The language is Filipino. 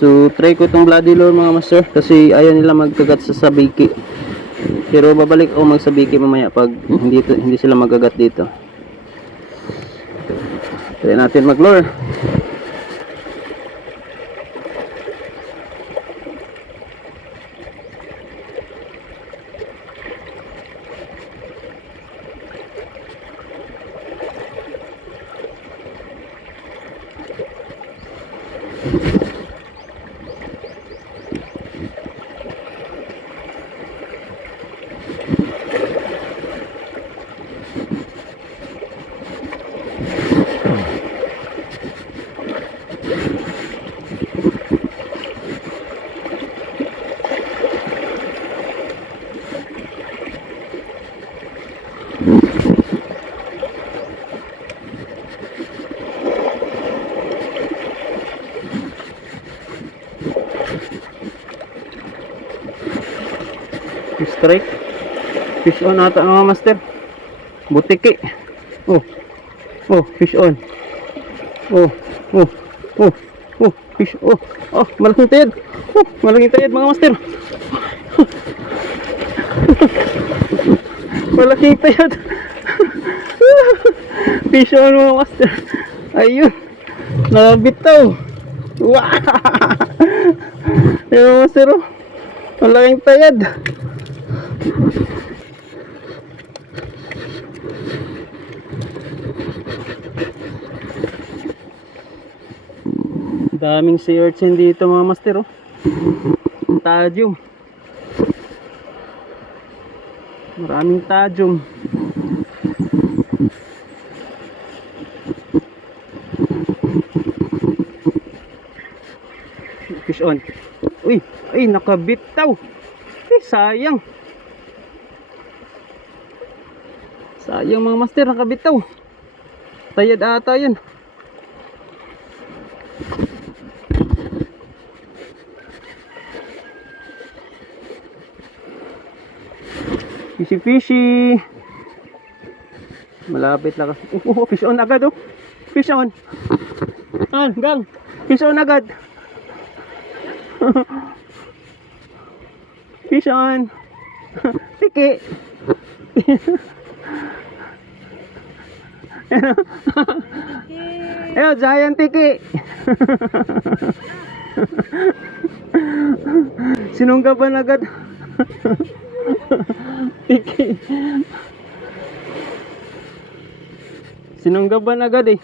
So try ko itong bloody lure mga master, kasi ayaw nila magkagat sa sabiki. Pero babalik ako magsabiki mamaya pag hindi sila magagat dito. Try natin mag-lure. Strike. Fish on ata mga master. Butiki. Oh. Oh, fish on. Oh, oh, oh, oh, fish. Oh, oh, malaking tayad. Oh, malaking tayad mga master. Malaking tayad. Fish on mga master. Ayun. Nabitaw. Wow. Ayun mga master. Oh. Malaking tayad. Daming sea urchin dito mga master. Oh. Tadium. Maraming tadium. Fish on. Uy, ay nakabitaw. Eh, sayang. Sayang mga master, nakabitaw. Tayad ata yun. Fishy fishy. Malapit lang. Fish on agad oh. Fish on. Gang. Fish on agad. Fish on. Tiki. Ayo, giant tiki. Sinunggaban agad. Tiki. Sinunggaban agad eh.